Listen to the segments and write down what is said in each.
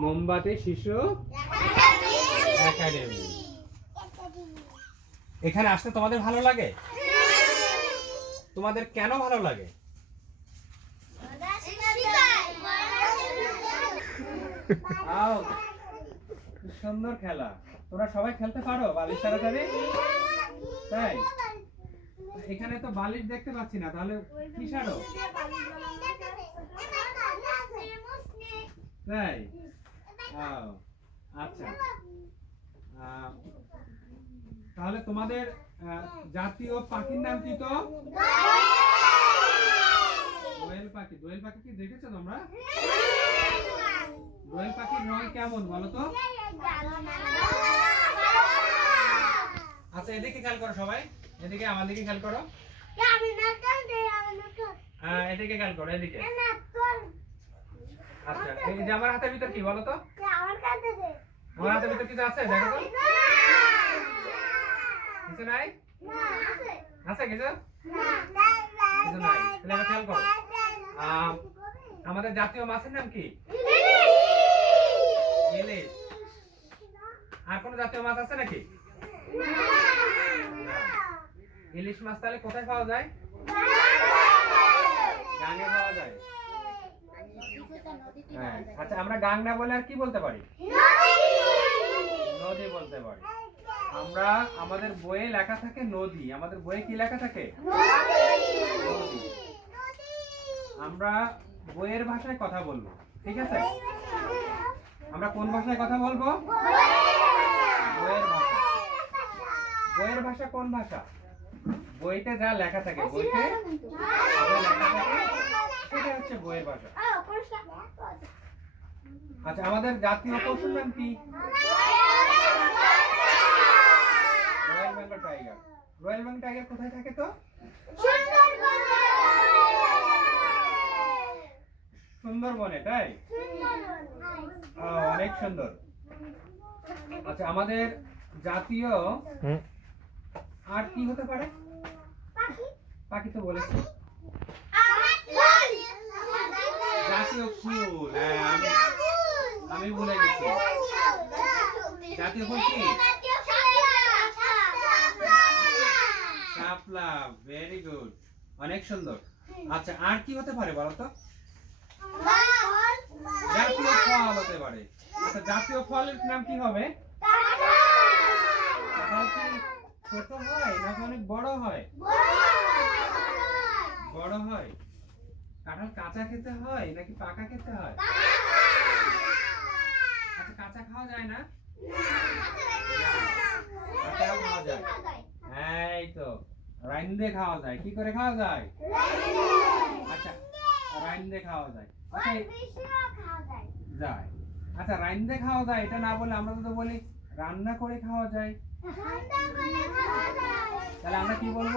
মোমবাতি, শিশু একাডেমি। এখানে আসতে তোমাদের ভালো লাগে? তোমাদের কেন ভালো লাগে? সুন্দর খেলা। তোরা সবাই খেলতে পারো বালিশ তাড়াতাড়ি? তাই? এখানে তো বালিশ দেখতে পাচ্ছি না, তাহলে কি সারো তাই। আচ্ছা। তাহলে তোমাদের জাতীয় পাখির নাম কি তো? দোয়েল পাখি। দোয়েল পাখি কি দেখেছ তোমরা? দোয়েল পাখির রং কেমন বলো তো? আচ্ছা এদিকে খেয়াল করো সবাই। এদিকে আমার দিকে খেয়াল করো। হ্যাঁ এদিকে খেয়াল করো এদিকে। আচ্ছা এই যে আমার হাতের ভিতর কি বলো তো? আমার হাতের ভিতর কিছু আছে? দেখো তো। কিছু নাই? আছে। কিছু? কিছু নাই। তাহলে খেয়াল করো। আমাদের জাতীয় মাছের নাম কি? ইলিশ। আর কোন জাতীয় মাছ আছে নাকি? ইলিশ মাছ তাহলে কোথায় পাওয়া যায়? গাঙে পাওয়া যায়। হ্যাঁ আচ্ছা আমরা গাং না বলে আর কি বলতে পারি? নদী বলতে পারি। আমরা আমাদের বইয়ে লেখা থাকে নদী। আমাদের বইয়ে কি লেখা থাকে? আমরা বইয়ের ভাষায় কথা বলব ঠিক আছে? আমরা কোন ভাষায় কথা বলব? বইয়ের ভাষা। বইয়ের ভাষা কোন ভাষা? বইতে যা লেখা থাকে বইতে লেখা থাকে সেটা হচ্ছে বইয়ের ভাষা। আচ্ছা আমাদের জাতীয় পশুর নাম কি? Royal Bengal tiger royal Bengal tiger কোথায় থাকে তো? সুন্দরবনে তাই? অনেক সুন্দর। আচ্ছা আমাদের জাতীয় আর কি হতে পারে? পাখি তো বলেছি। জাতীয় ফুল। হ্যাঁ আমি আমি ভুলে গেছি। জাতীয় ফুল কি? শাপলা ভেরি গুড অনেক সুন্দর। আচ্ছা আর কি হতে পারে বলো তো? জাতীয় ফল হতে পারে। আচ্ছা জাতীয় ফলের নাম কি হবে? ছোট হয় নাকি অনেক বড় হয় বড় হয় কাঁঠাল কাঁচা খেতে হয় নাকি পাকা খেতে হয়? আচ্ছা কাঁচা খাওয়া যায় না? কাঁচাও খাওয়া যায়। এই তো রাইন্দে খাওয়া যায়। কি করে খাওয়া যায়? আচ্ছা রাইন্দে খাওয়া যায়। আচ্ছা যায়। আচ্ছা রাইন্দে খাওয়া যায় এটা না বলে আমরা তো বলি রান্না করে খাওয়া যায়। তাহলে আমরা কি বলব?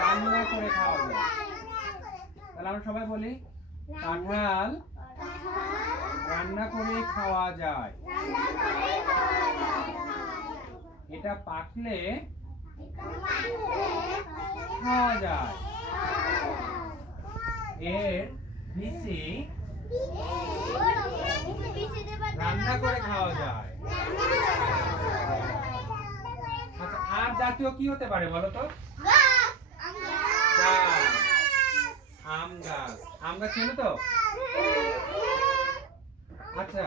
রান্না করে খাওয়া যায়। তাহলে আমরা সবাই বলি কাঁঠাল রান্না করে খাওয়া যায়। এটা পাকলে খাওয়া যায়। এর বিচি রান্না করে খাওয়া যায়। আচ্ছা আর জাতীয় কি হতে পারে বলো তো? গাছ। আম গাছ। আম গাছ চেনো তো? আচ্ছা।